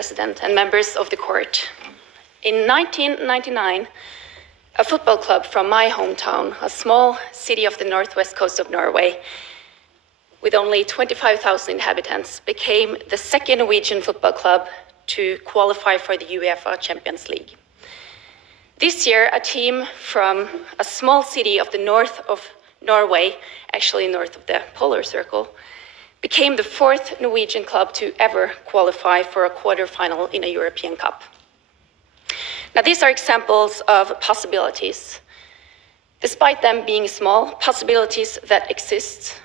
President and members of the court. In 1999, a football club from my hometown, a small city of the northwest coast of Norway, with only 25,000 inhabitants, became the second Norwegian football club to qualify for the UEFA Champions League. This year, a team from a small city of the north of Norway, actually north of the polar circle, became the fourth Norwegian club to ever qualify for a quarterfinal in a European Cup. Now, these are examples of possibilities. Despite them being small, possibilities that exist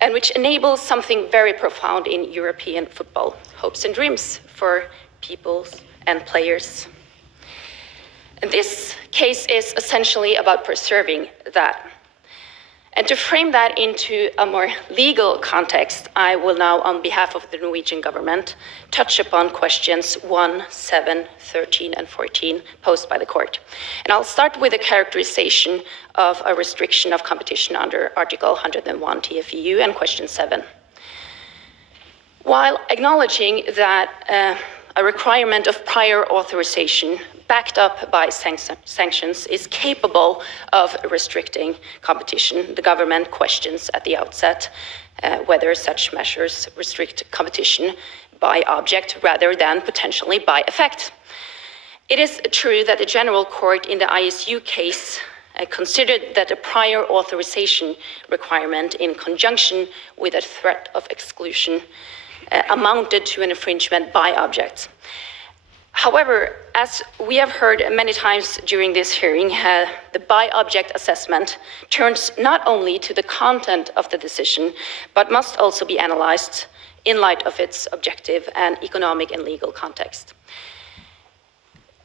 and which enable something very profound in European football, hopes and dreams for people and players. And this case is essentially about preserving that. And to frame that into a more legal context, I will now, on behalf of the Norwegian government, touch upon questions 1, 7, 13, and 14 posed by the court. And I'll start with a characterization of a restriction of competition under Article 101 TFEU and question 7. While acknowledging that a requirement of prior authorization backed up by sanctions is capable of restricting competition, the government questions at the outset whether such measures restrict competition by object rather than potentially by effect. It is true that the General Court in the ISU case considered that a prior authorization requirement in conjunction with a threat of exclusion amounted to an infringement by object. However, as we have heard many times during this hearing, the by-object assessment turns not only to the content of the decision, but must also be analyzed in light of its objective and economic and legal context.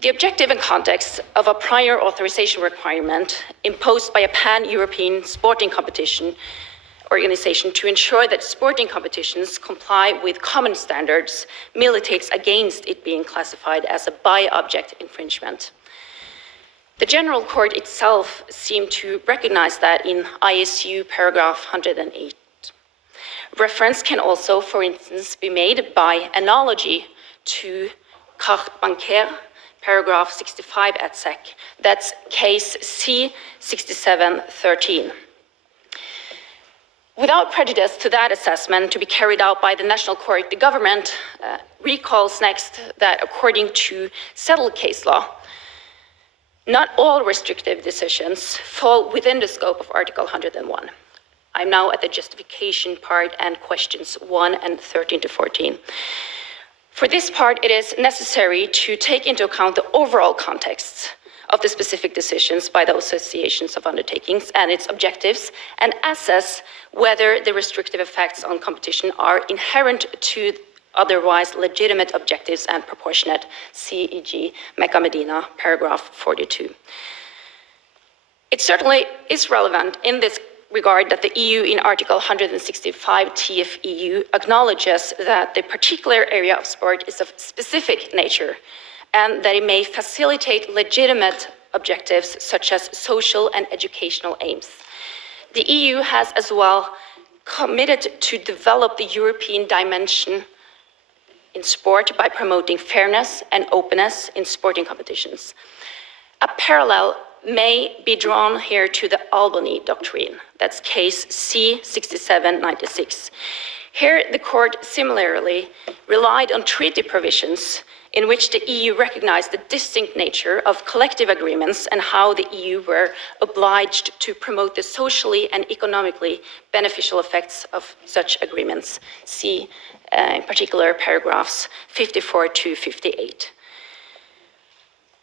The objective and context of a prior authorization requirement imposed by a pan-European sporting competition organization to ensure that sporting competitions comply with common standards militates against it being classified as a by-object infringement. The General Court itself seemed to recognize that in ISU paragraph 108. Reference can also, for instance, be made by analogy to carte bancaire, paragraph 65 at SEC. That's case C6713. Without prejudice to that assessment to be carried out by the National Court, the government recalls next that according to settled case law, not all restrictive decisions fall within the scope of Article 101. I'm now at the justification part and questions 1 and 13 to 14. For this part, it is necessary to take into account the overall context of the specific decisions by the associations of undertakings and its objectives, and assess whether the restrictive effects on competition are inherent to otherwise legitimate objectives and proportionate, CEG Mecca Medina, paragraph 42. It certainly is relevant in this regard that the EU in Article 165 TFEU acknowledges that the particular area of sport is of specific nature, and that it may facilitate legitimate objectives such as social and educational aims. The EU has as well committed to develop the European dimension in sport by promoting fairness and openness in sporting competitions. A parallel may be drawn here to the Albany Doctrine. That's case C6796. Here, the court similarly relied on treaty provisions in which the EU recognized the distinct nature of collective agreements and how the EU were obliged to promote the socially and economically beneficial effects of such agreements. See, in particular, paragraphs 54 to 58.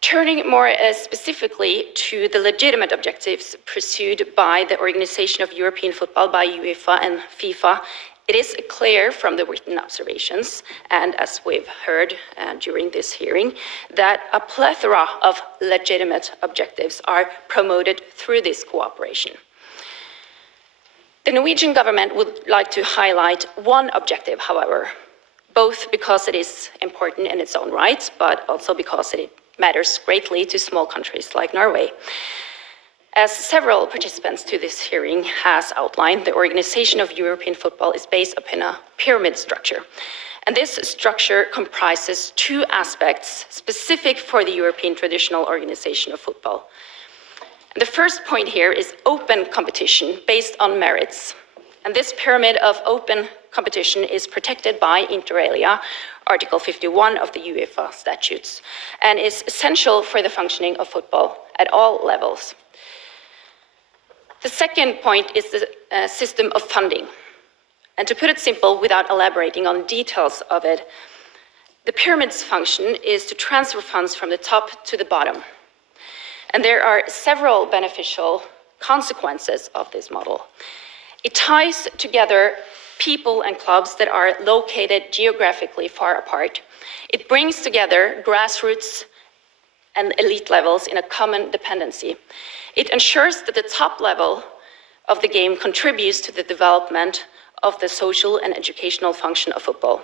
Turning more specifically to the legitimate objectives pursued by the Organization of European Football, by UEFA and FIFA, it is clear from the written observations, and as we've heard during this hearing, that a plethora of legitimate objectives are promoted through this cooperation. The Norwegian government would like to highlight one objective, however, both because it is important in its own right, but also because it matters greatly to small countries like Norway. As several participants to this hearing has outlined, the Organization of European Football is based upon a pyramid structure. And this structure comprises two aspects specific for the European traditional organization of football. The first point here is open competition based on merits. And this pyramid of open competition is protected by inter alia, Article 51 of the UEFA statutes, and is essential for the functioning of football at all levels. The second point is the system of funding. And to put it simple, without elaborating on details of it, the pyramid's function is to transfer funds from the top to the bottom. And there are several beneficial consequences of this model. It ties together people and clubs that are located geographically far apart. It brings together grassroots and elite levels in a common dependency. It ensures that the top level of the game contributes to the development of the social and educational function of football.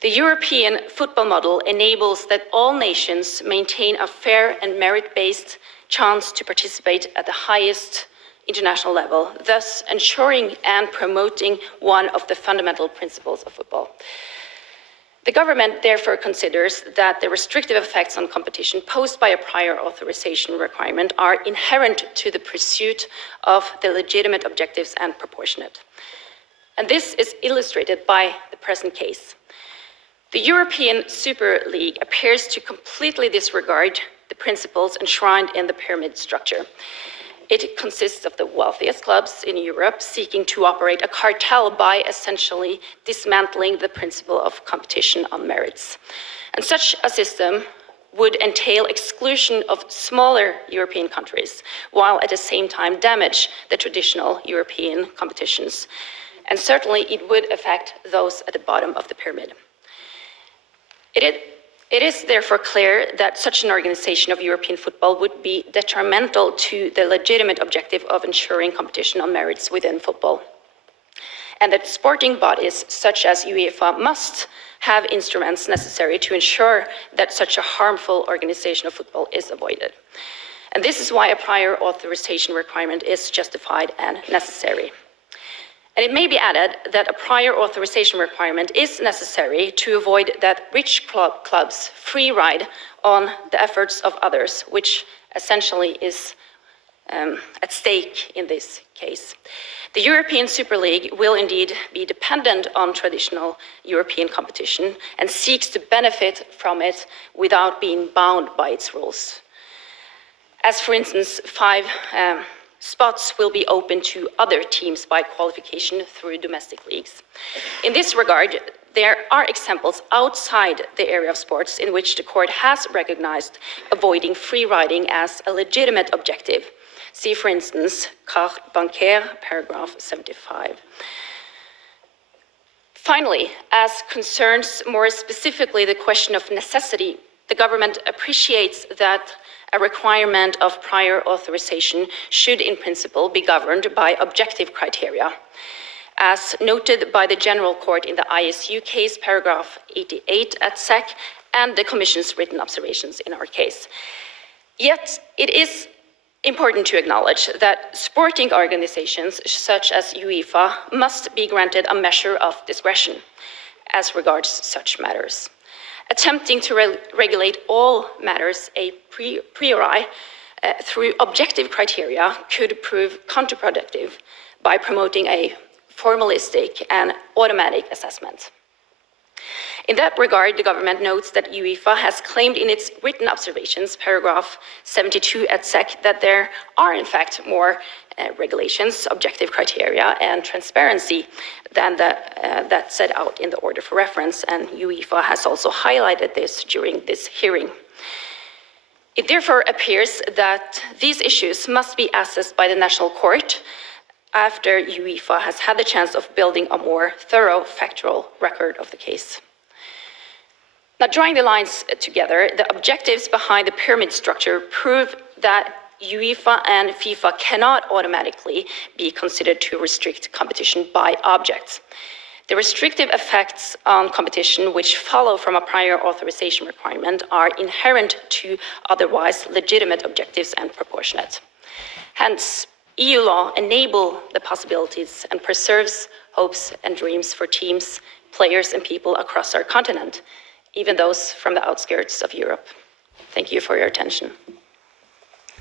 The European football model enables that all nations maintain a fair and merit-based chance to participate at the highest international level, thus ensuring and promoting one of the fundamental principles of football. The government therefore considers that the restrictive effects on competition posed by a prior authorization requirement are inherent to the pursuit of the legitimate objectives and proportionate. And this is illustrated by the present case. The European Super League appears to completely disregard the principles enshrined in the pyramid structure. It consists of the wealthiest clubs in Europe seeking to operate a cartel by essentially dismantling the principle of competition on merits. And such a system would entail exclusion of smaller European countries, while at the same time damage the traditional European competitions. And certainly it would affect those at the bottom of the pyramid. It is therefore clear that such an organization of European football would be detrimental to the legitimate objective of ensuring competition on merits within football. And that sporting bodies such as UEFA must have instruments necessary to ensure that such a harmful organization of football is avoided. And this is why a prior authorization requirement is justified and necessary. And it may be added that a prior authorization requirement is necessary to avoid that rich clubs free ride on the efforts of others, which essentially is at stake in this case. The European Super League will indeed be dependent on traditional European competition and seeks to benefit from it without being bound by its rules. As for instance, 5 spots will be open to other teams by qualification through domestic leagues. In this regard, there are examples outside the area of sports in which the court has recognized avoiding free riding as a legitimate objective. See, for instance, carte bancaire, paragraph 75. Finally, as concerns more specifically the question of necessity, the government appreciates that a requirement of prior authorization should in principle be governed by objective criteria, as noted by the General Court in the ISU case, paragraph 88 at SEC, and the Commission's written observations in our case. Yet, it is important to acknowledge that sporting organizations such as UEFA must be granted a measure of discretion as regards such matters. Attempting to regulate all matters a priori through objective criteria could prove counterproductive by promoting a formalistic and automatic assessment. In that regard, the government notes that UEFA has claimed in its written observations, paragraph 72 at SEC, that there are in fact more regulations, objective criteria, and transparency than that set out in the order for reference, and UEFA has also highlighted this during this hearing. It therefore appears that these issues must be assessed by the National Court after UEFA has had the chance of building a more thorough factual record of the case. Now, drawing the lines together, the objectives behind the pyramid structure prove that UEFA and FIFA cannot automatically be considered to restrict competition by objects. The restrictive effects on competition which follow from a prior authorization requirement are inherent to otherwise legitimate objectives and proportionate. Hence, EU law enables the possibilities and preserves hopes and dreams for teams players and people across our continent, even those from the outskirts of Europe. Thank you for your attention.